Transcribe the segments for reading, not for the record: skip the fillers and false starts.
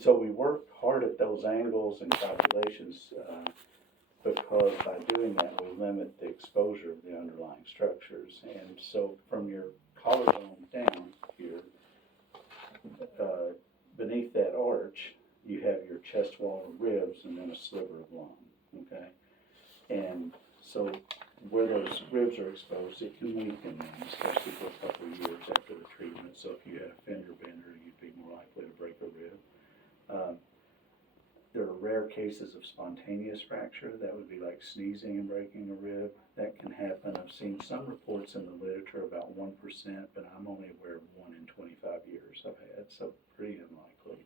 So we work hard at those angles and calculations, because by doing that, we limit the exposure of the underlying structures. And so from your collarbone down here, beneath that arch, you have your chest wall of ribs and then a sliver of lung, okay? And so where those ribs are exposed, it can weaken them, especially for a couple of years after the treatment. So if you had a fender bender, you'd be more likely to break a rib. There are rare cases of spontaneous fracture. That would be like sneezing and breaking a rib. That can happen. I've seen some reports in the literature about 1%, but I'm only aware of 1 in 25 years I've had, so pretty unlikely.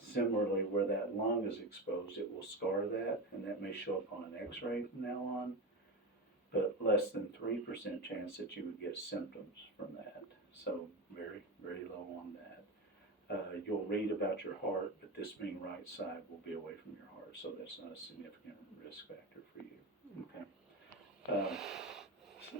Similarly, where that lung is exposed, it will scar that, and that may show up on an x-ray from now on, but less than 3% chance that you would get symptoms from that. So very, very low on that. You'll read about your heart, but this being right side will be away from your heart, so that's not a significant risk factor for you. Okay.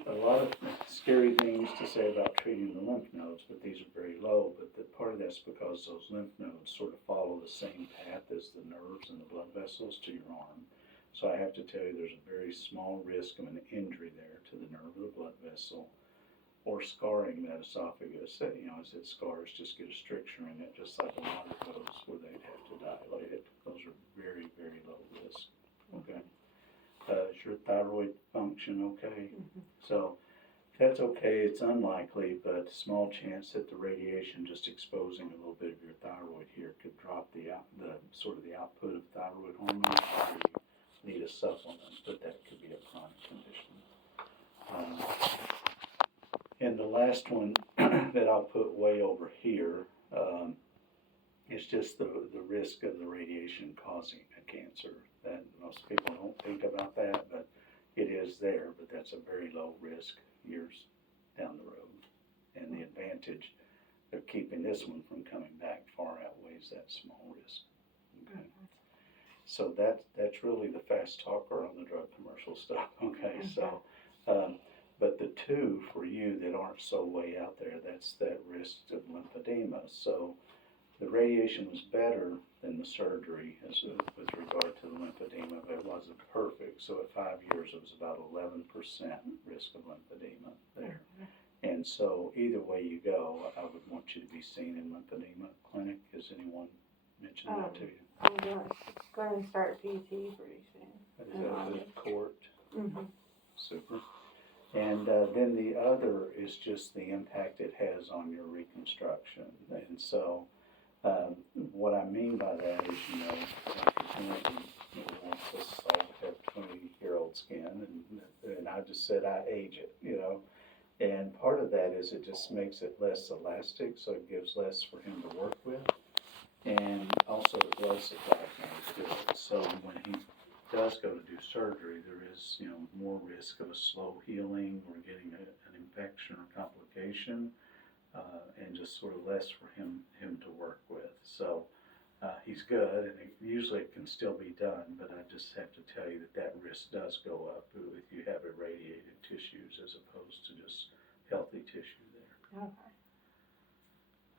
A lot of scary things to say about treating the lymph nodes, but these are very low, but part of that's because those lymph nodes sort of follow the same path as the nerves and the blood vessels to your arm. So I have to tell you there's a very small risk of an injury there to the nerve or the blood vessel, or scarring that esophagus. As it scars, just get a stricture in it, just like a water hose where they'd have to dilate it. Those are very, very low risk. Okay. Is your thyroid function okay? Mm-hmm. So if that's okay, it's unlikely, but small chance that the radiation just exposing a little bit of your thyroid here could drop the output of thyroid hormone, or you need a supplement, but that could be a chronic condition. And the last one that I'll put way over here is just the risk of the radiation causing a cancer. That most people don't think about that, but it is there, but that's a very low risk years down the road. And the advantage of keeping this one from coming back far outweighs that small risk. Okay. Mm-hmm. So that's really the fast talker on the drug commercial stuff. Okay. Mm-hmm. So, but the two for you that aren't so way out there, that's that risk of lymphedema. So the radiation was better than the surgery with regard to the lymphedema, but it wasn't perfect. So at 5 years, it was about 11% risk of lymphedema there. And so either way you go, I would want you to be seen in lymphedema clinic. Has anyone mentioned that to you? I'm going to start PT pretty soon. Is that the court? Mm-hmm. Super. And then the other is just the impact it has on your reconstruction. And so what I mean by that is, wants us all to have 20-year-old skin, and I just said I age it, and part of that is it just makes it less elastic, so it gives less for him to work with, and also the blood supply is good. So when he does go to do surgery, there is, more risk of a slow healing or getting an infection or complication, and just sort of less for him to work with. So he's good, and usually it can still be done, but I just have to tell you that risk does go up if you have irradiated tissues as opposed to just healthy tissue there. Okay.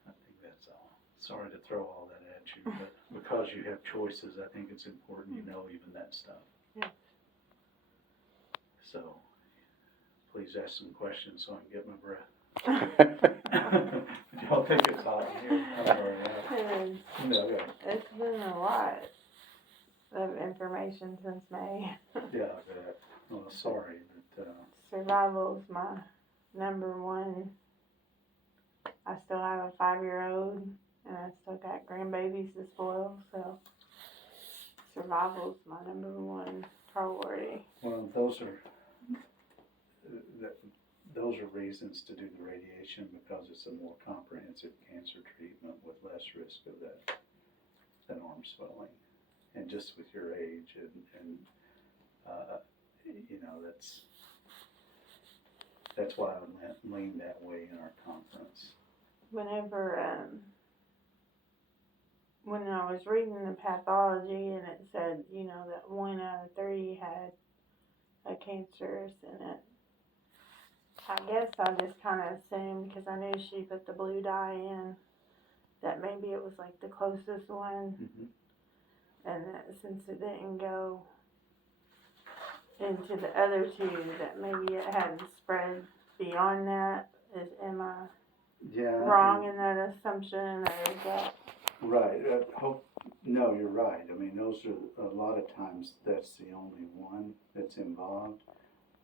I think that's all. Sorry to throw all that at you, but because you have choices, I think it's important you know even that stuff. Yeah. So please ask some questions so I can get my breath. Y'all think it's hot in here? It's been a lot of information since May. Yeah, I bet. Well, sorry, but survival's my number one. I still have a 5-year-old, and I still got grandbabies to spoil, so survival's my number one priority. Well, those are reasons to do the radiation, because it's a more comprehensive cancer treatment with less risk of that arm swelling, and just with your age, and that's why I would lean that way in our conference. Whenever when I was reading the pathology, and it said, that 1 out of 3 had a cancerous in it, I guess I just kind of assumed, because I knew she put the blue dye in, that maybe it was like the closest one, and that since it didn't go into the other two, that maybe it hadn't spread beyond that. Am I wrong in that assumption, or is that? Right, no, you're right. I mean, those are, a lot of times, that's the only one that's involved.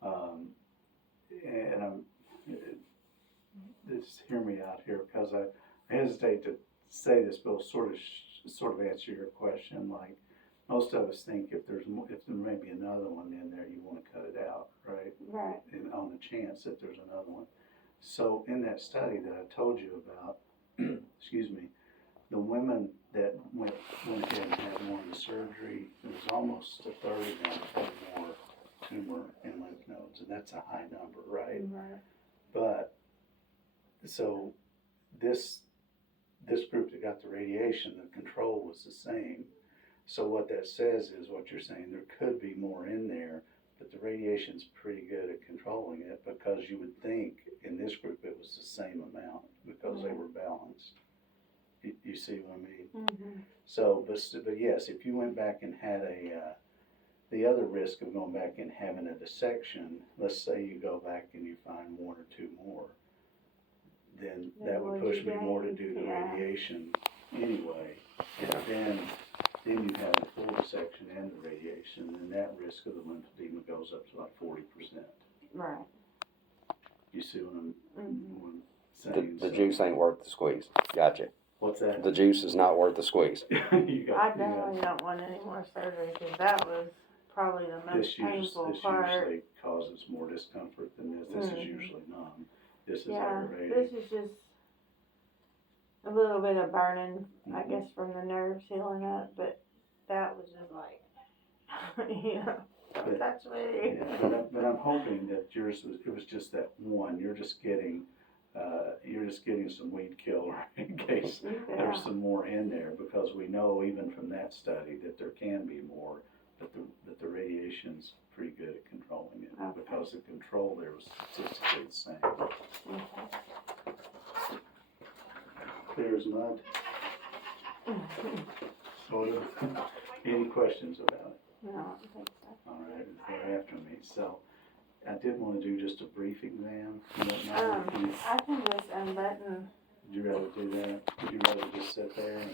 And just hear me out here, because I hesitate to say this, but it'll sort of answer your question. Like, most of us think if there may be another one in there, you want to cut it out, right? Right. And on the chance that there's another one. So in that study that I told you about, excuse me, the women that went ahead and had more of the surgery, it was almost a third of them had more tumor in lymph nodes, and that's a high number, right? Right. But, so this group that got the radiation, the control was the same. So what that says is what you're saying, there could be more in there, but the radiation's pretty good at controlling it, because you would think in this group it was the same amount, because they were balanced. You see what I mean? Mm-hmm. So, but yes, if you went back and had the other risk of going back and having a dissection, let's say you go back and you find one or two more, then that would push me more to do the radiation anyway. And then you have the full dissection and the radiation, and that risk of the lymphedema goes up to like 40%. Right. You see what I'm saying? The juice ain't worth the squeeze. Gotcha. What's that? The juice is not worth the squeeze. I definitely don't want any more surgery, because that was probably the most painful part. This usually causes more discomfort than this. This is usually numb. This is aggravating. This is just a little bit of burning, I guess, from the nerves healing up, but that was just like, don't touch me. Yeah, but I'm hoping that yours it was just that one. You're just getting some weed killer in case there's some more in there, because we know even from that study that there can be more, but the radiation's pretty good at controlling it, because the control there was statistically the same. Clear as mud. So, any questions about it? No, I don't think so. All right, they're after me. So, I did want to do just a brief exam. I can just unbutton. Would you rather do that? Would you rather just sit there and